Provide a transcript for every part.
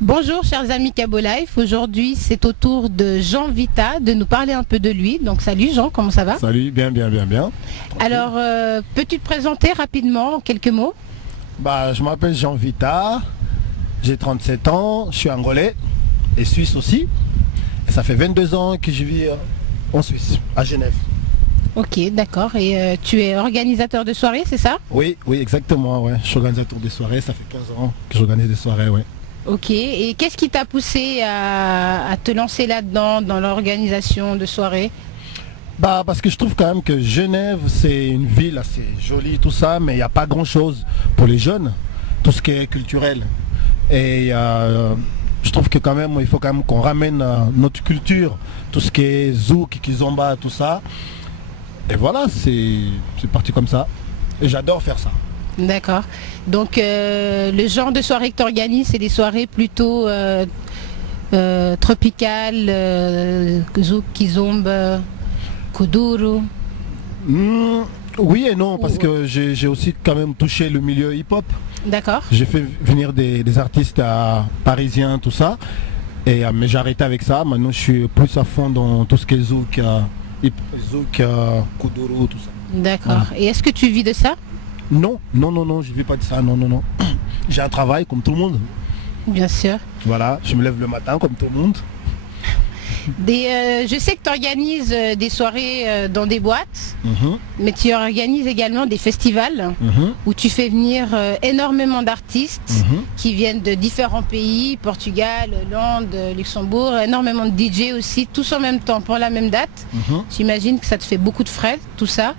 Bonjour chers amis Cabo Life, aujourd'hui c'est au tour de Jean Vita de nous parler un peu de lui. Donc salut Jean, comment ça va? Salut, bien. Alors peux-tu te présenter rapidement en quelques mots? Je m'appelle Jean Vita, j'ai 37 ans, je suis angolais et suisse aussi. Et ça fait 22 ans que je vis en Suisse, à Genève. Ok, d'accord. Et tu es organisateur de soirées, c'est ça? Oui, exactement, ouais. Je suis organisateur de soirées, ça fait 15 ans que j'organise des soirées, ouais. Ok, et qu'est-ce qui t'a poussé à te lancer là-dedans, dans l'organisation de soirées? Parce que je trouve quand même que Genève, c'est une ville assez jolie, tout ça, mais il n'y a pas grand-chose pour les jeunes, tout ce qui est culturel. Et je trouve que quand même, il faut quand même qu'on ramène notre culture, tout ce qui est zouk, kizomba, tout ça. Et voilà, c'est parti comme ça. Et j'adore faire ça. D'accord. Donc le genre de soirée que tu organises, c'est des soirées plutôt tropicales, zouk, kizomba, kuduro. Oui et non, parce que j'ai aussi quand même touché le milieu hip-hop. D'accord. J'ai fait venir des artistes parisiens, tout ça. Mais j'ai arrêté avec ça. Maintenant, je suis plus à fond dans tout ce qui est zouk, kuduro, tout ça. D'accord. Voilà. Et est-ce que tu vis de ça? Non, je ne vis pas de ça, non. J'ai un travail comme tout le monde. Bien sûr. Voilà, je me lève le matin comme tout le monde. Je sais que tu organises des soirées dans des boîtes, mais tu organises également des festivals où tu fais venir énormément d'artistes qui viennent de différents pays, Portugal, Hollande, Luxembourg, énormément de DJ aussi, tous en même temps, pour la même date. J'imagine que ça te fait beaucoup de frais, tout ça.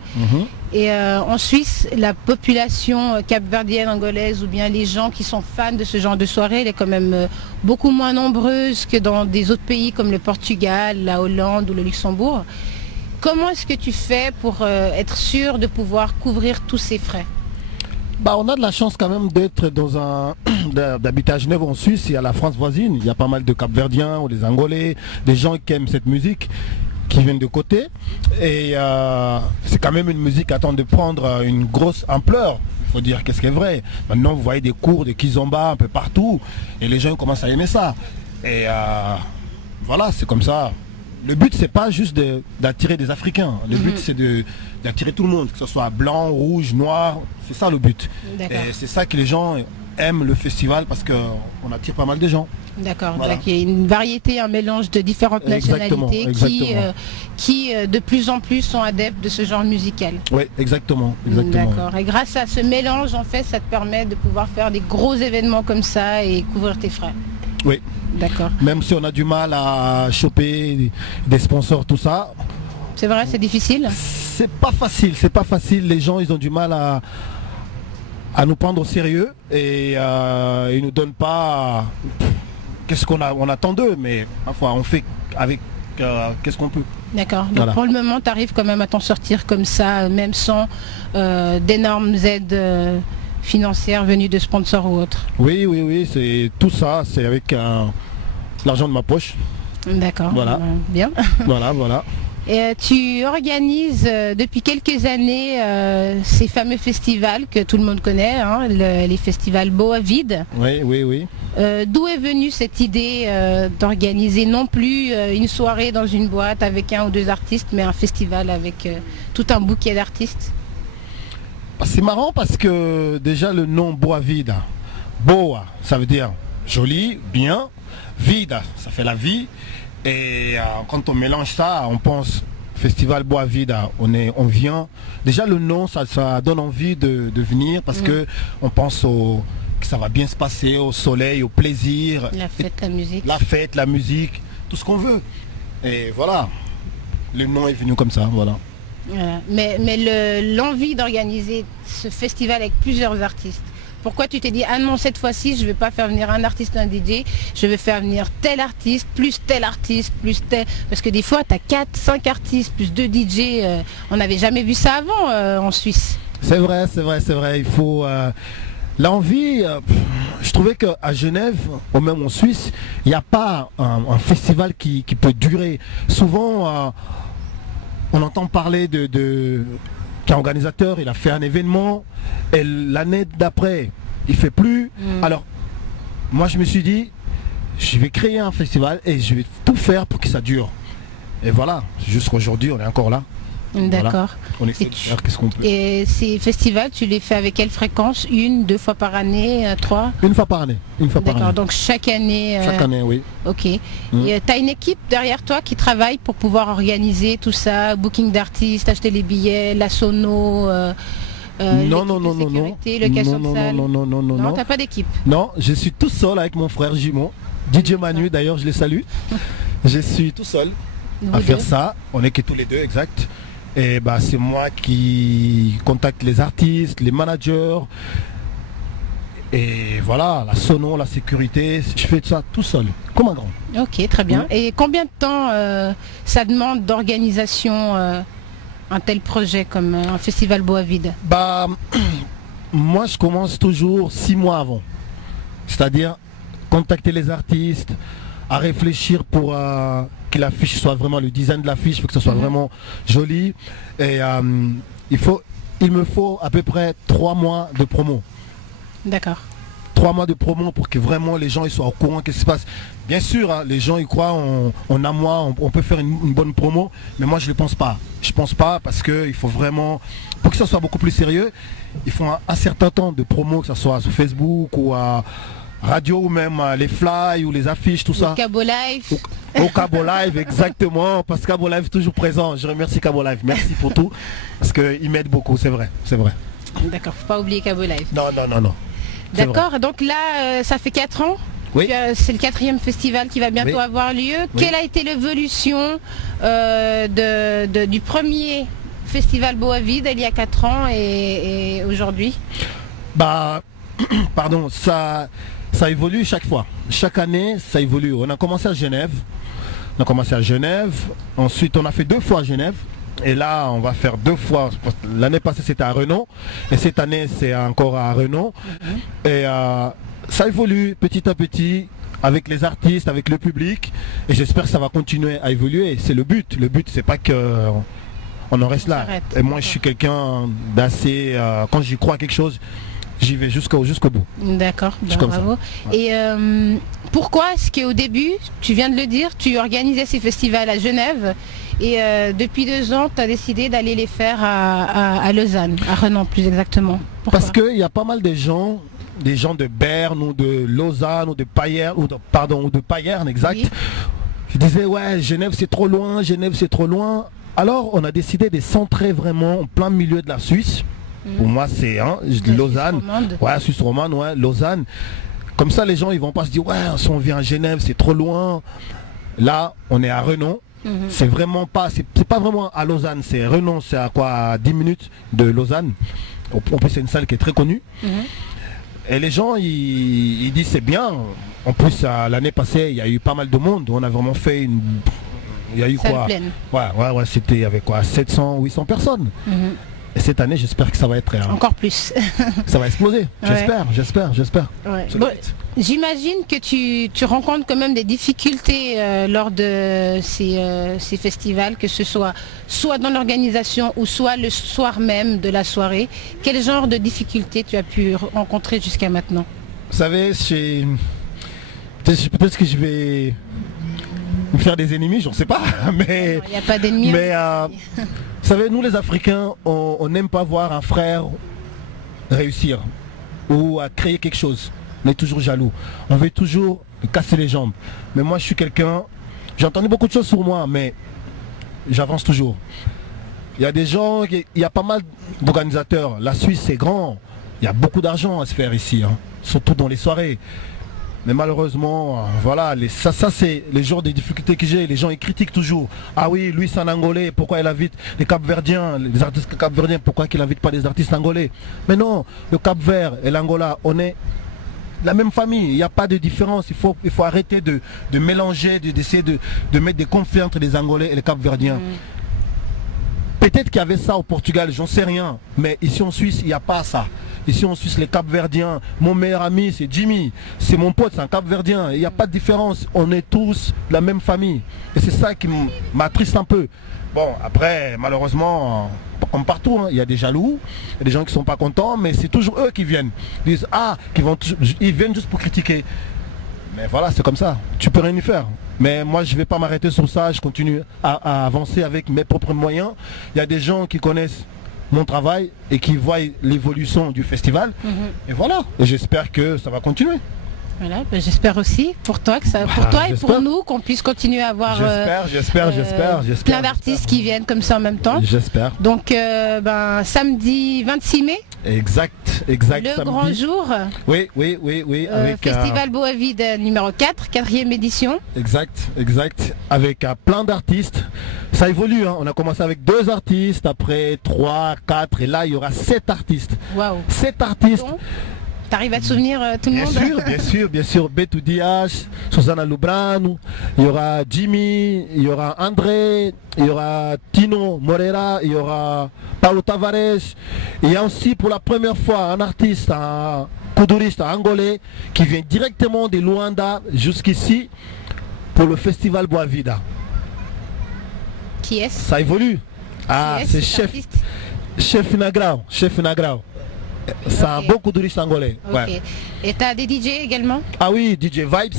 Et en Suisse, la population capverdienne, angolaise, ou bien les gens qui sont fans de ce genre de soirée, elle est quand même beaucoup moins nombreuse que dans des autres pays comme le Portugal, la Hollande ou le Luxembourg. Comment est-ce que tu fais pour être sûr de pouvoir couvrir tous ces frais? On a de la chance quand même d'être d'habiter à Genève en Suisse et à la France voisine. Il y a pas mal de Capverdiens ou des Angolais, des gens qui aiment cette musique, qui viennent de côté. Et c'est quand même une musique qui attend de prendre une grosse ampleur. Il faut dire qu'est-ce qui est vrai. Maintenant, vous voyez des cours de kizomba un peu partout et les gens commencent à aimer ça. Et voilà, c'est comme ça. Le but, c'est pas juste d'attirer des Africains. Le but, c'est d'attirer tout le monde, que ce soit blanc, rouge, noir. C'est ça le but. Et c'est ça que les gens aiment le festival parce qu'on attire pas mal de gens. D'accord, voilà. Donc il y a une variété, un mélange de différentes nationalités qui de plus en plus sont adeptes de ce genre musical. Oui, exactement. D'accord. Et grâce à ce mélange, en fait, ça te permet de pouvoir faire des gros événements comme ça et couvrir tes frais. Oui. D'accord. Même si on a du mal à choper des sponsors, tout ça. C'est vrai, c'est difficile? C'est pas facile. Les gens, ils ont du mal à nous prendre au sérieux et ils nous donnent pas qu'est-ce qu'on attend d'eux, mais parfois on fait avec qu'est-ce qu'on peut. D'accord. Donc voilà. Pour le moment, tu arrives quand même à t'en sortir comme ça, même sans d'énormes aides financières venues de sponsors ou autres. Oui, c'est tout ça, c'est avec l'argent de ma poche. D'accord. Voilà. Bien. Voilà. Et tu organises depuis quelques années ces fameux festivals que tout le monde connaît, hein, les festivals Boa Vide. Oui. D'où est venue cette idée d'organiser non plus une soirée dans une boîte avec un ou deux artistes, mais un festival avec tout un bouquet d'artistes? C'est marrant parce que déjà le nom Boa Vide, Boa, ça veut dire joli, bien, Vida, ça fait la vie. Et quand on mélange ça, on pense Festival Boa Vida, on vient. Déjà le nom, ça donne envie de venir parce que on pense que ça va bien se passer, au soleil, au plaisir. La fête, la musique. La fête, la musique, tout ce qu'on veut. Et voilà, le nom est venu comme ça, voilà. Mais l'envie d'organiser ce festival avec plusieurs artistes, pourquoi tu t'es dit, ah non, cette fois-ci, je ne vais pas faire venir un artiste, un DJ, je vais faire venir tel artiste, plus tel artiste, plus tel... Parce que des fois, tu as 4, 5 artistes, plus 2 DJ. On n'avait jamais vu ça avant en Suisse. C'est vrai. Il faut... L'envie, je trouvais qu'à Genève, ou même en Suisse, il n'y a pas un festival qui peut durer. Souvent, on entend parler qu'un organisateur, il a fait un événement et l'année d'après, il fait plus. Alors, moi je me suis dit, je vais créer un festival et je vais tout faire pour que ça dure. Et voilà, jusqu'aujourd'hui, on est encore là. D'accord. Voilà. On essaie de faire qu'est-ce qu'on peut. Et ces festivals, tu les fais avec quelle fréquence? 1, 2 fois par année, 3? Une fois par année. D'accord, donc chaque année. Chaque année, oui. Ok. Tu as une équipe derrière toi qui travaille pour pouvoir organiser tout ça, booking d'artistes, acheter les billets, la sono, non, le cash of salle. Non, t'as pas d'équipe. Non, je suis tout seul avec mon frère Jimon, DJ Manu d'ailleurs, je les salue. Je suis tout seul à faire ça. On est que tous les deux, exact. Et bah c'est moi qui contacte les artistes, les managers. Et voilà, la sono, la sécurité, je fais ça tout seul, comme un grand. Ok, très bien. Et combien de temps ça demande d'organisation un tel projet comme un festival Boavide? Bah, moi je commence toujours 6 mois avant. C'est-à-dire contacter les artistes, à réfléchir pour que l'affiche soit vraiment, le design de l'affiche, il faut que ce soit vraiment joli. Et il me faut à peu près 3 mois de promo. D'accord. 3 mois de promo pour que vraiment les gens ils soient au courant qu'est-ce qui se passe. Bien sûr, hein, les gens ils croient on a moi, on peut faire une bonne promo, mais moi je ne pense pas. Je pense pas parce qu'il faut vraiment, pour que ça soit beaucoup plus sérieux, il faut un certain temps de promo, que ce soit sur Facebook ou à radio ou même les fly ou les affiches, tout ça. Au Cabo Live. Au Cabo Live, exactement, parce que Cabo Live est toujours présent. Je remercie Cabo Live, merci pour tout, parce qu'il m'aide beaucoup, c'est vrai, c'est vrai. D'accord, faut pas oublier Cabo Live. Non. D'accord, donc là, ça fait 4 ans. Oui. C'est le 4e festival qui va bientôt avoir lieu. Oui. Quelle a été l'évolution du premier festival Boavide il y a 4 ans et aujourd'hui? Bah, pardon, ça évolue chaque fois. Chaque année, ça évolue. On a commencé à Genève. Ensuite, on a fait 2 fois à Genève. Et là, on va faire 2 fois. L'année passée, c'était à Renon. Et cette année, c'est encore à Renon. Et ça évolue petit à petit avec les artistes, avec le public. Et j'espère que ça va continuer à évoluer. C'est le but. Le but, c'est pas que on en reste là. Et moi, je suis quelqu'un d'assez... quand j'y crois à quelque chose, j'y vais jusqu'au bout. D'accord, bravo. Ouais. Et pourquoi est-ce qu'au début, tu viens de le dire, tu organisais ces festivals à Genève et depuis 2 ans, tu as décidé d'aller les faire à Lausanne, à Renan plus exactement? Pourquoi? Parce qu'il y a pas mal de gens de Berne ou de Lausanne ou de Payerne, ou de Payerne, exact. Oui. Je disais, ouais, Genève c'est trop loin. Alors on a décidé de centrer vraiment en plein milieu de la Suisse. Pour moi c'est Lausanne, Suisse romande, Lausanne. Comme ça les gens ils vont pas se dire ouais si on vient à Genève c'est trop loin. Là on est à Renon. C'est vraiment pas, c'est pas vraiment à Lausanne, c'est Renon, c'est à quoi, 10 minutes de Lausanne. En plus c'est une salle qui est très connue. Et les gens ils disent c'est bien. En plus l'année passée il y a eu pas mal de monde. On a vraiment fait une, il y a eu salle quoi pleine. Ouais, c'était avec quoi 700, 800 personnes. Et cette année, j'espère que ça va être... encore plus. Ça va exploser. J'espère. Ouais. Bon, j'imagine que tu rencontres quand même des difficultés lors de ces festivals, que ce soit dans l'organisation ou soit le soir même de la soirée. Quel genre de difficultés tu as pu rencontrer jusqu'à maintenant? Vous savez, peut-être que je vais me faire des ennemis, je ne sais pas. Mais il n'y a pas d'ennemis. Mais vous savez, nous les Africains, on n'aime pas voir un frère réussir ou à créer quelque chose. On est toujours jaloux. On veut toujours casser les jambes. Mais moi, je suis quelqu'un... J'ai entendu beaucoup de choses sur moi, mais j'avance toujours. Il y a des gens, il y a pas mal d'organisateurs. La Suisse, c'est grand. Il y a beaucoup d'argent à se faire ici, surtout dans les soirées. Mais malheureusement, voilà, ça c'est les jours des difficultés que j'ai. Les gens ils critiquent toujours. Ah oui, lui c'est un Angolais, pourquoi il invite les Cap-Verdiens, les artistes Cap-Verdiens, pourquoi il n'invite pas des artistes angolais? Mais non, le Cap-Vert et l'Angola, on est la même famille, il n'y a pas de différence. Il faut arrêter de mélanger, d'essayer de mettre des conflits entre les Angolais et les Cap-Verdiens. Peut-être qu'il y avait ça au Portugal, j'en sais rien. Mais ici en Suisse, il n'y a pas ça. Ici en Suisse, les Cap-Verdiens, mon meilleur ami c'est Jimmy, c'est mon pote, c'est un Cap-Verdien. Il n'y a pas de différence, on est tous de la même famille. Et c'est ça qui m'attriste un peu. Bon, après, malheureusement, comme partout, il y a des jaloux, il y a des gens qui ne sont pas contents, mais c'est toujours eux qui viennent. Ils disent, ils viennent juste pour critiquer. Mais voilà, c'est comme ça. Tu peux rien y faire. Mais moi, je ne vais pas m'arrêter sur ça. Je continue à avancer avec mes propres moyens. Il y a des gens qui connaissent mon travail et qui voient l'évolution du festival. Et voilà. Et j'espère que ça va continuer. Voilà, ben j'espère aussi pour toi, et pour nous, qu'on puisse continuer à avoir j'espère. plein d'artistes qui viennent comme ça en même temps. J'espère. Donc samedi 26 mai. Exact. Le samedi. Grand jour. Oui. Avec Festival Boavide numéro 4, 4e édition. Exact. Avec plein d'artistes. Ça évolue, hein. On a commencé avec 2 artistes, après 3, 4, et là il y aura 7 artistes. Waouh. 7 artistes. T'arrives à te souvenir tout le monde? Bien sûr. Beto Dias, Susana Lubrano, il y aura Jimmy, il y aura André, il y aura Tino Moreira, il y aura Paulo Tavares. Il y a aussi pour la première fois un artiste, un kuduriste angolais qui vient directement de Luanda jusqu'ici pour le festival Boavida. Qui est-ce? Ça évolue. C'est Chef Nagrao. C'est un bon kuduriste angolais. Okay. Ouais. Et tu as des DJ également? Ah oui, DJ Vibes.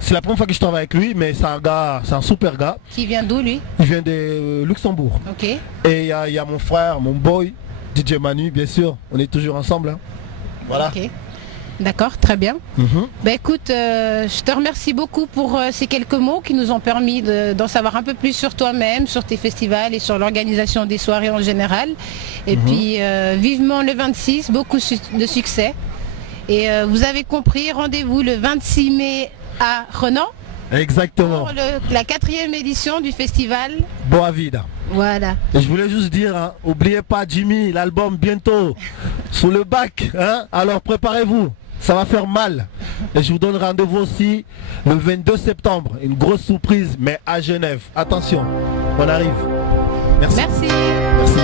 C'est la première fois que je travaille avec lui, mais c'est un super gars. Qui vient d'où lui? Il vient de Luxembourg. Ok. Et il y a mon frère, mon boy, DJ Manu, bien sûr. On est toujours ensemble. Hein. Voilà. Ok. D'accord, très bien. Écoute, je te remercie beaucoup pour ces quelques mots qui nous ont permis d'en savoir un peu plus sur toi-même, sur tes festivals et sur l'organisation des soirées en général. Et puis vivement le 26, beaucoup de succès. Et vous avez compris, rendez-vous le 26 mai à Renan. Exactement. Pour la 4e édition du festival Boavida. Voilà. Et je voulais juste dire, hein, oubliez pas Jimmy, l'album bientôt sous le bac. Hein, alors préparez-vous. Ça va faire mal. Et je vous donne rendez-vous aussi le 22 septembre. Une grosse surprise, mais à Genève. Attention, on arrive. Merci. Merci.